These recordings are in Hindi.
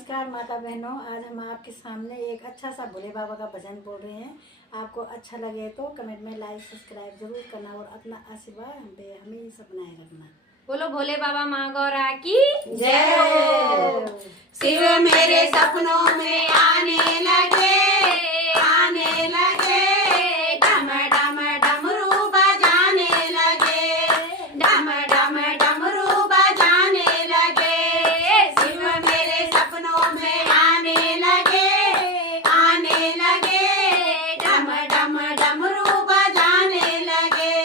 नमस्कार माता बहनों, आज हम आपके सामने एक अच्छा सा भोले बाबा का भजन बोल रहे हैं। आपको अच्छा लगे तो कमेंट में लाइक सब्सक्राइब जरूर करना और अपना आशीर्वाद हम पे हमेशा बनाए रखना। बोलो भोले बाबा माँ गौरा की जय हो। शिव मेरे सपनों में आने लगे, डम डम डमरू बजाने लगे, डम डम डमरू बजाने लगे। शिव मेरे सपनों में आने लगे, डम डम डमरू बजाने लगे,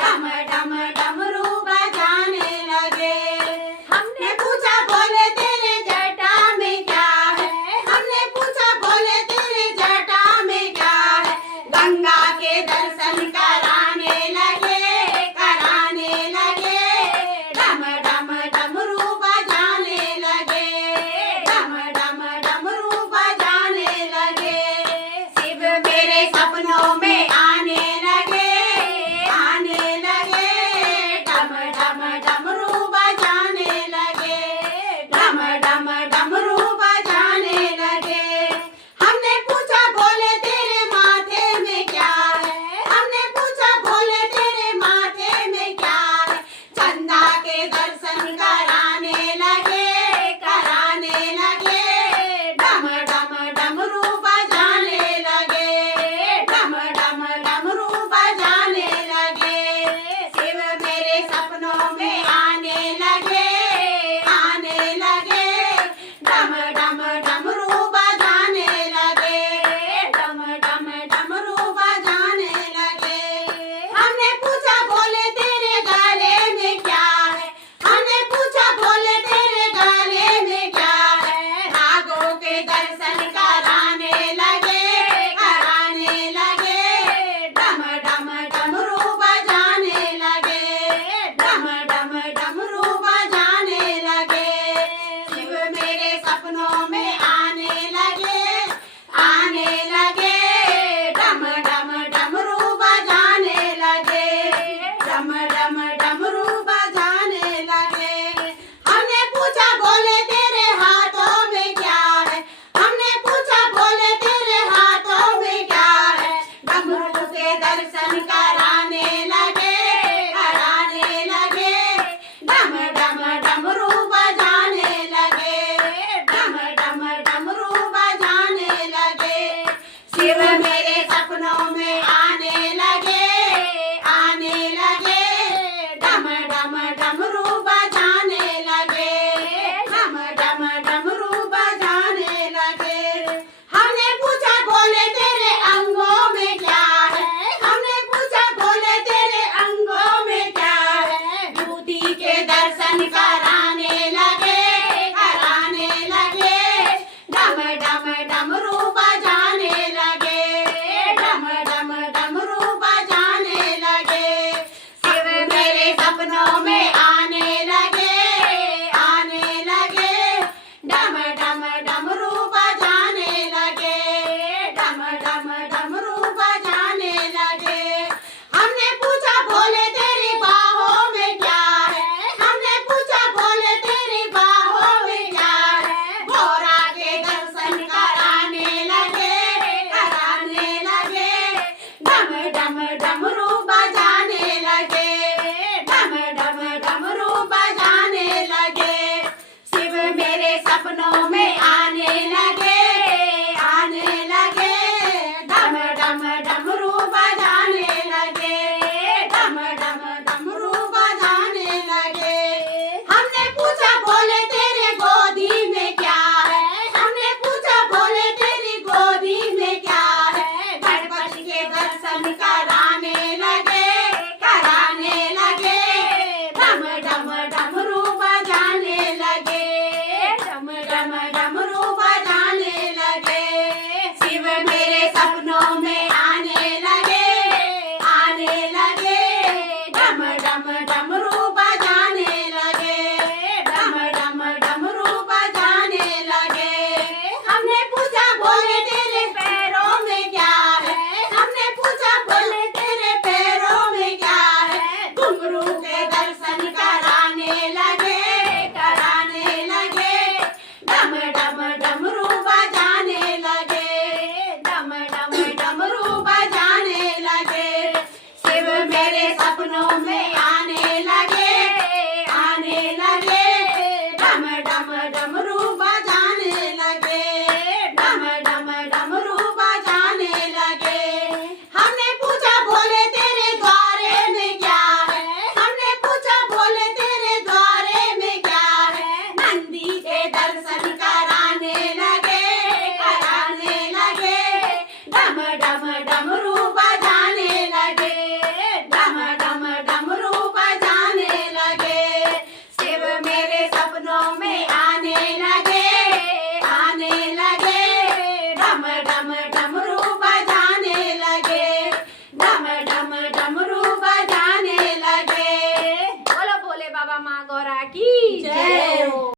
डम डम डमरू बजाने लगे। हमने पूछा बोले तेरे जटा में क्या है, हमने पूछा बोले तेरे जटा में क्या है। गंगा के दर्शन कराने लगे, डम डम डमरू बजाने लगे, डम डम डमरू बजाने लगे। शिव मेरे सपनों में आने लगे, डम डम डमरू बजाने लगे, डम डम डमरू बजाने लगे। हमने पूछा बोले तेरे माथे में क्या है, हमने पूछा बोले तेरे माथे में क्या है। चंदा के दर्शन कराने लगे, डम डम डमरू बजाने लगे, डम डम डमरू बजाने लगे। शिव मेरे सपनों में आने लगे, डम डम डमरू बजाने लगे, डम डम डमरू बजाने लगे। हमने पूछा बोले तेरे गले में क्या है, हमने पूछा बोले तेरे गले में क्या है। नागों के दर्शन कराने लगे, डम डम डमरू बजाने लगे, डम डम डमरू बजाने लगे। शिव मेरे सपनों में आने लगे, डम डम डमरू बजाने लगे, डम डम डमरू बजाने लगे। हमने पूछा बोले तेरे हाथों में क्या है, हमने पूछा बोले तेरे हाथों में क्या है। डमरू के दर्शन कराने लगे, डम डम डमरू बजाने लगे, डम डम डमरू बजाने लगे। शिव मेरे सपनों में आने लगे, डम डम डमरू बजाने लगे, डम डम डमरू बजाने लगे। हमने पूछा बोले तेरे अंगों में क्या है, हमने पूछा बोले तेरे अंगों में क्या है। विभूति के दर्शन कराने लगे, डम डम डमरू बजाने लगे, डम डम डमरू बजाने लगे। शिव मेरे सपनों में आने लगे, डम डम डमरू बजाने लगे, डम डम डमरू बजाने लगे। हमने पूछा बोले तेरी बाहों में क्या है, हमने पूछा बोले तेरी बाहों में क्या है। गौरा के दर्शन कराने लगे, डम डम डमरू बजाने लगे, डम डम डमरू बजाने लगे। शिव मेरे सपनों में आने लगे, डम डम डमरू बजाने लगे, डम डम डमरू बजाने लगे। हमने पूछा बोले तेरे गोदी में क्या है, हमने पूछा बोले तेरी गोदी में क्या है। गणपति के दर्शन कराने लगे, डम डम डमरू बजाने लगे, डम डम डमरू बजाने लगे। शिव मेरे सपनों में आने लगे, डम डम डमरू बजाने लगे, डम डम डमरू बजाने लगे। हमने पूछा बोले तेरे पैरों में क्या है, हमने पूछा बोले तेरे पैरों में क्या है। घुंघरू के दर्शन कराने लगे, डम डम जी के दर्शन